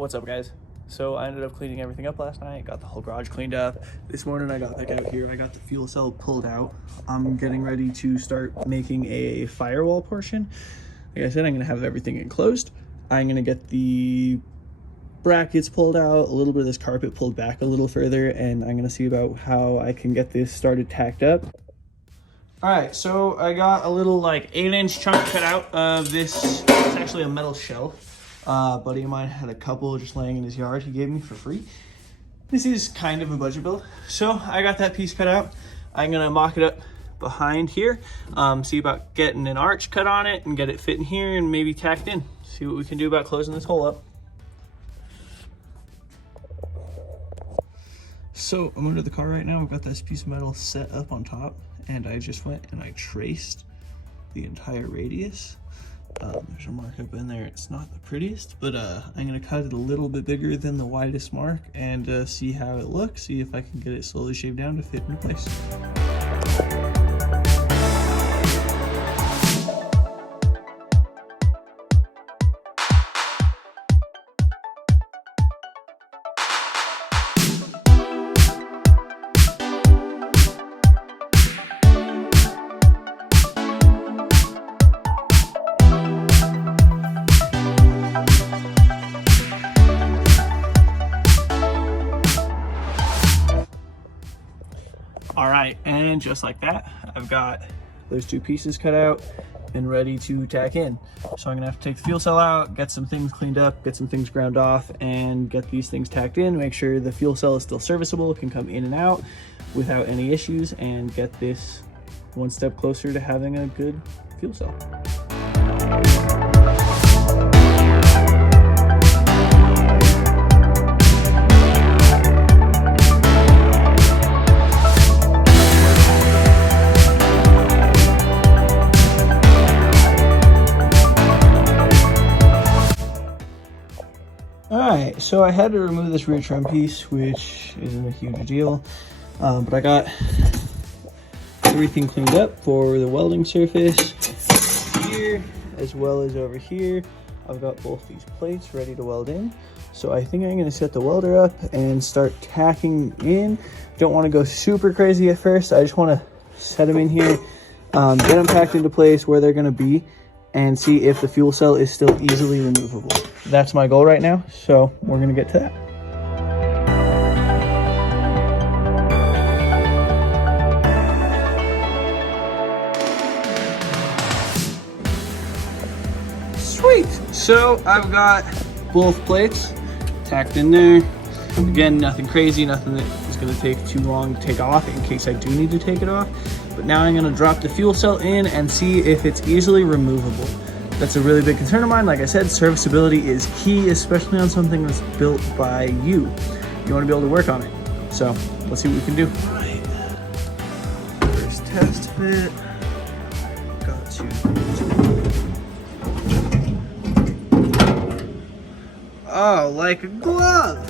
What's up, guys? So I ended up cleaning everything up last night, got the whole garage cleaned up. This morning I got back out here, I got the fuel cell pulled out. I'm getting ready to start making a firewall portion. Like I said, I'm gonna have everything enclosed. I'm gonna get the brackets pulled out, a little bit of this carpet pulled back a little further, and I'm gonna see about how I can get this started tacked up. All right, so I got a little like 8-inch chunk cut out of this. It's actually a metal shelf. A buddy of mine had a couple just laying in his yard. He gave me for free. This is kind of a budget build. So I got that piece cut out. I'm gonna mock it up behind here. See about getting an arch cut on it and get it fit in here and maybe tacked in. See what we can do about closing this hole up. So I'm under the car right now. I've got this piece of metal set up on top, and I just went and I traced the entire radius. There's a mark up in there. It's not the prettiest, but I'm gonna cut it a little bit bigger than the widest mark and see how it looks, see if I can get it slowly shaved down to fit in place. All right, and just like that, I've got those two pieces cut out and ready to tack in. So I'm gonna have to take the fuel cell out, get some things cleaned up, get some things ground off, and get these things tacked in, make sure the fuel cell is still serviceable, can come in and out without any issues, and get this one step closer to having a good fuel cell. Alright, so I had to remove this rear trim piece, which isn't a huge deal, but I got everything cleaned up for the welding surface here as well as over here. I've got both these plates ready to weld in, so I think I'm going to set the welder up and start tacking in. Don't want to go super crazy at first. I just want to set them in here, get them packed into place where they're going to be, and see if the fuel cell is still easily removable. That's my goal right now, so we're gonna get to that. Sweet! So I've got both plates tacked in there. Again, nothing crazy, nothing that is gonna take too long to take off in case I do need to take it off. But now I'm gonna drop the fuel cell in and see if it's easily removable. That's a really big concern of mine. Like I said, serviceability is key, especially on something that's built by you. You wanna be able to work on it. So let's see what we can do. All right, first test fit. Got to. Oh, like a glove.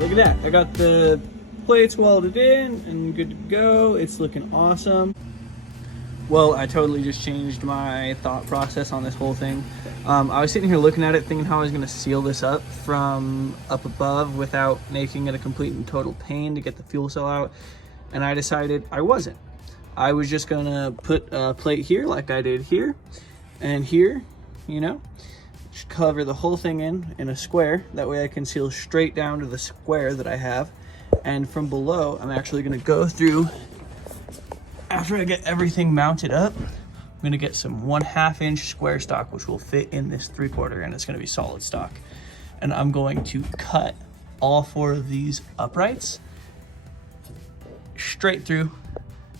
Look at that. I got the plates welded in and good to go. It's looking awesome. Well, I totally just changed my thought process on this whole thing. I was sitting here looking at it thinking how I was going to seal this up from up above without making it a complete and total pain to get the fuel cell out, and I decided I wasn't. I was just going to put a plate here like I did here and here, you know, just cover the whole thing in a square. That way I can seal straight down to the square that I have, and from below I'm actually going to go through, after I get everything mounted up, I'm going to get some 1/2 inch square stock which will fit in this 3/4, and it's going to be solid stock, and I'm going to cut all 4 of these uprights straight through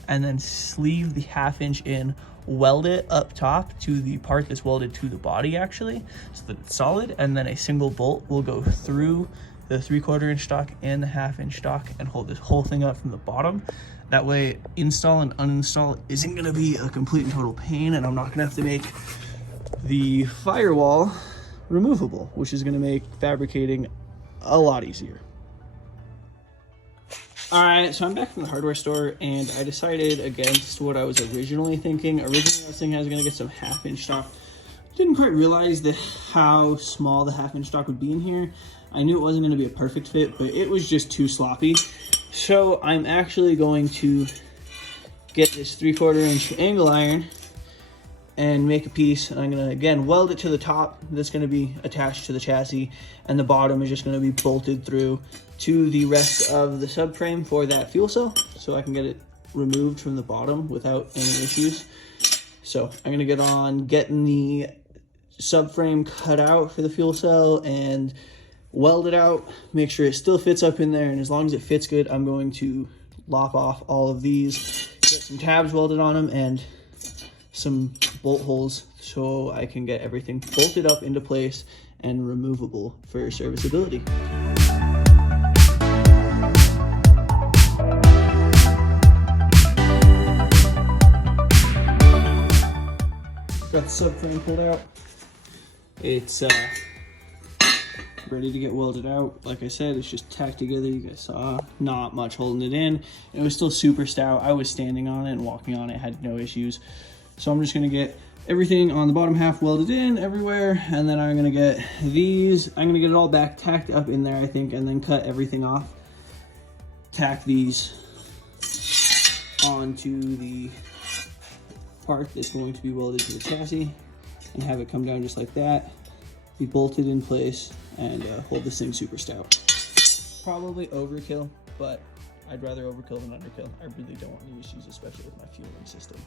and then sleeve the 1/2 inch in weld it up top to the part that's welded to the body actually, so that it's solid, and then a single bolt will go through the 3/4 inch stock and the 1/2 inch stock and hold this whole thing up from the bottom. That way install and uninstall isn't going to be a complete and total pain, and I'm not going to have to make the firewall removable, which is going to make fabricating a lot easier. All right, so I'm back from the hardware store, and I decided against what I was originally thinking. Originally, I was thinking I was going to get some 1/2 inch stock. Didn't quite realize how small the 1/2 inch stock would be in here. I knew it wasn't going to be a perfect fit, but it was just too sloppy. So I'm actually going to get this 3/4 inch angle iron and make a piece. And I'm going to, again, weld it to the top. That's going to be attached to the chassis, and the bottom is just going to be bolted through to the rest of the subframe for that fuel cell, so I can get it removed from the bottom without any issues. So I'm going to get on getting the subframe cut out for the fuel cell and weld it out, make sure it still fits up in there, and as long as it fits good, I'm going to lop off all of these, get some tabs welded on them, and some bolt holes so I can get everything bolted up into place and removable for serviceability. Got the subframe pulled out. It's ready to get welded out. Like I said, it's just tacked together. You guys saw not much holding it in. It was still super stout. I was standing on it and walking on it, had no issues. So I'm just gonna get everything on the bottom half welded in everywhere, and then I'm gonna get these, I'm gonna get it all back tacked up in there, I think, and then cut everything off. Tack these onto the part that's going to be welded to the chassis and have it come down just like that, be bolted in place, and hold this thing super stout. Probably overkill, but I'd rather overkill than underkill. I really don't want any issues, especially with my fueling system.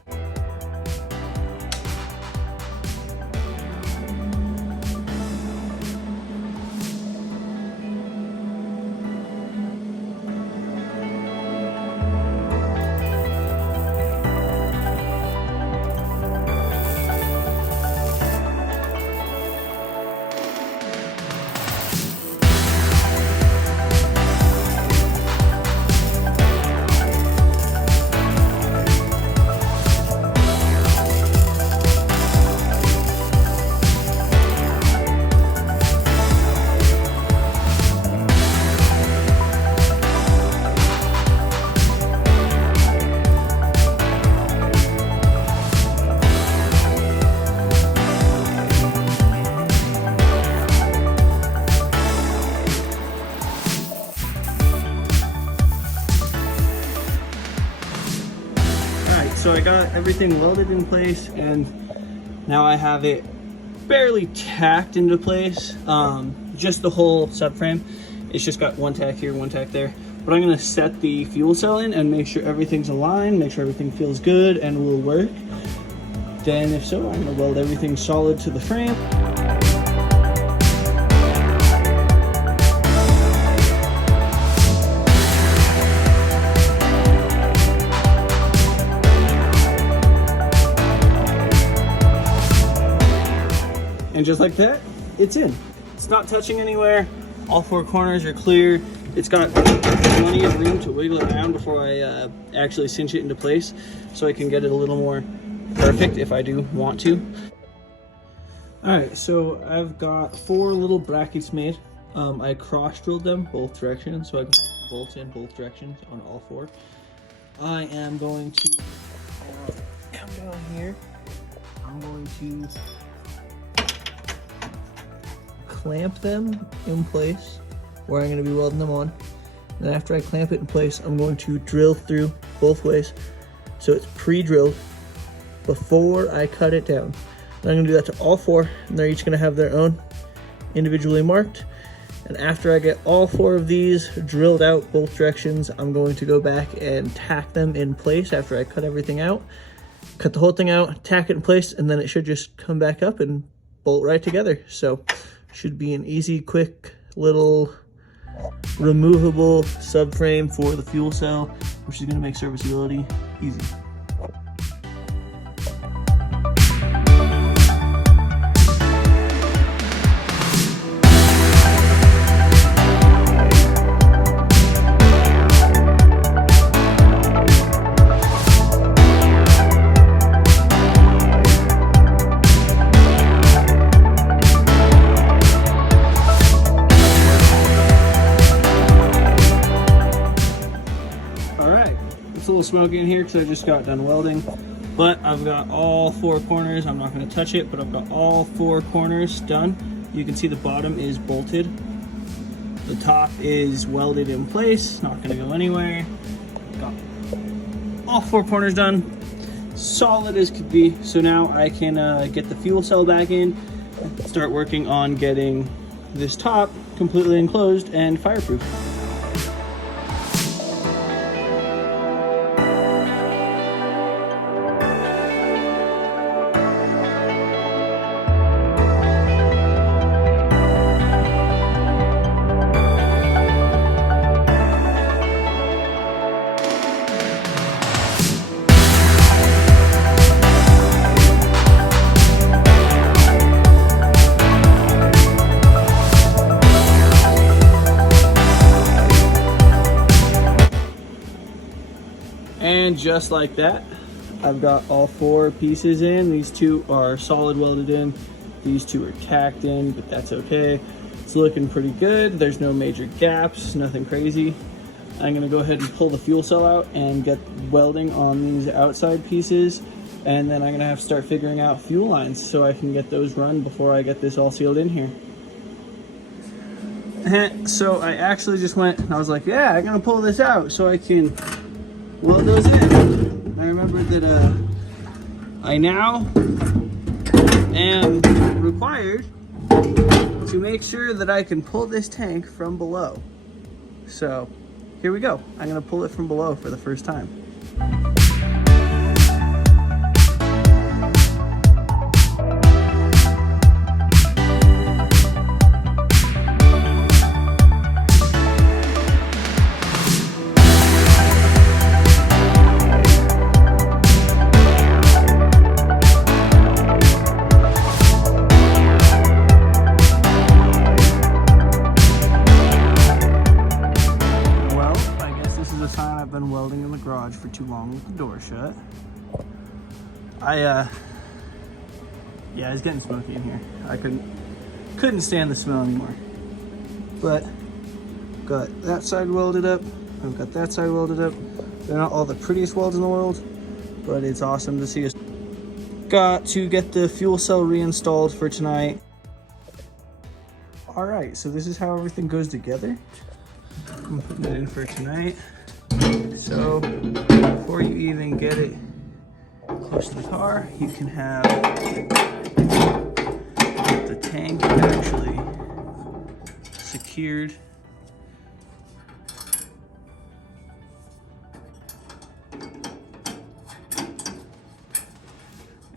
So I got everything welded in place, and now I have it barely tacked into place. Just the whole subframe. It's just got one tack here, one tack there. But I'm gonna set the fuel cell in and make sure everything's aligned, make sure everything feels good and will work. Then if so, I'm gonna weld everything solid to the frame. And just like that, it's in. It's not touching anywhere. All four corners are clear. It's got plenty of room to wiggle it around before I actually cinch it into place, so I can get it a little more perfect if I do want to. All right, so I've got 4 little brackets made. I cross drilled them both directions, so I can bolt in both directions on all 4. I am going to come down here. I'm going to clamp them in place where I'm going to be welding them on. And after I clamp it in place, I'm going to drill through both ways so it's pre-drilled before I cut it down. And I'm going to do that to all 4, and they're each going to have their own individually marked. And after I get all 4 of these drilled out both directions, I'm going to go back and tack them in place after I cut everything out. Cut the whole thing out, tack it in place, and then it should just come back up and bolt right together. So should be an easy, quick little removable subframe for the fuel cell, which is going to make serviceability easy. smoky in here because I just got done welding, but I've got all 4 corners. I'm not going to touch it, but I've got all 4 corners done. You can see the bottom is bolted. The top is welded in place, not going to go anywhere. Got all 4 corners done, solid as could be. So now I can get the fuel cell back in and start working on getting this top completely enclosed and fireproof. And just like that, I've got all 4 pieces in. These 2 are solid welded in. These 2 are tacked in, but that's okay. It's looking pretty good. There's no major gaps, nothing crazy. I'm gonna go ahead and pull the fuel cell out and get welding on these outside pieces. And then I'm gonna have to start figuring out fuel lines so I can get those run before I get this all sealed in here. So I actually just went and I was like, yeah, I'm gonna pull this out so I can weld those in. I remembered that I now am required to make sure that I can pull this tank from below. So here we go. I'm gonna pull it from below for the first time. I've been welding in the garage for too long with the door shut. Yeah, it's getting smoky in here. I couldn't stand the smell anymore. But got that side welded up. I've got that side welded up. They're not all the prettiest welds in the world, but it's awesome to see us. Got to get the fuel cell reinstalled for tonight. All right, so this is how everything goes together. I'm putting it in for tonight. So before you even get it close to the car, you can have the tank actually secured.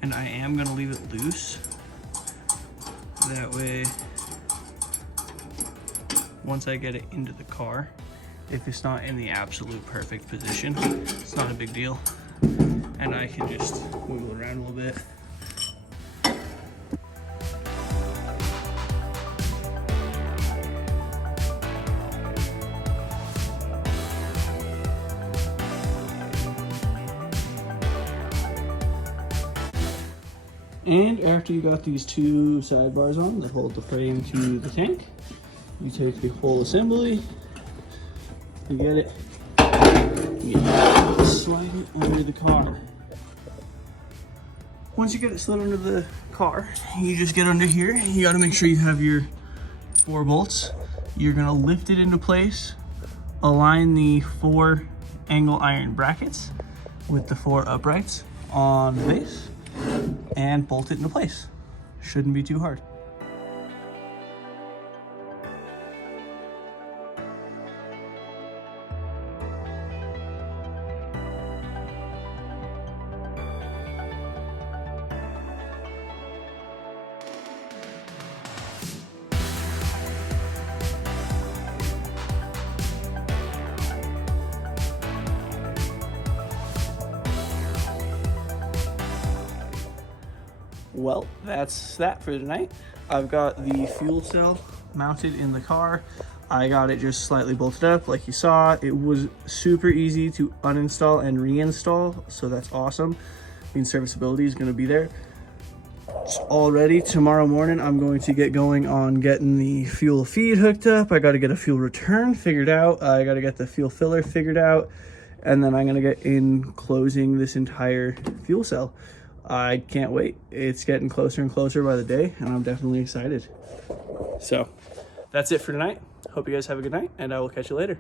And I am going to leave it loose. That way, once I get it into the car, if it's not in the absolute perfect position, it's not a big deal. And I can just wiggle around a little bit. And after you got these 2 sidebars on that hold the frame to the tank, you take the whole assembly, you get it, you slide it under the car. Once you get it slid under the car, you just get under here. You got to make sure you have your 4 bolts. You're going to lift it into place, align the 4 angle iron brackets with the 4 uprights on the base, and bolt it into place. Shouldn't be too hard. Well, that's that for tonight. I've got the fuel cell mounted in the car. I got it just slightly bolted up like you saw. It was super easy to uninstall and reinstall, so that's awesome. I mean, serviceability is going to be there. So already tomorrow morning, I'm going to get going on getting the fuel feed hooked up. I got to get a fuel return figured out. I got to get the fuel filler figured out. and then I'm gonna get in closing this entire fuel cell. I can't wait. It's getting closer and closer by the day, and I'm definitely excited. So that's it for tonight. Hope you guys have a good night, and I will catch you later.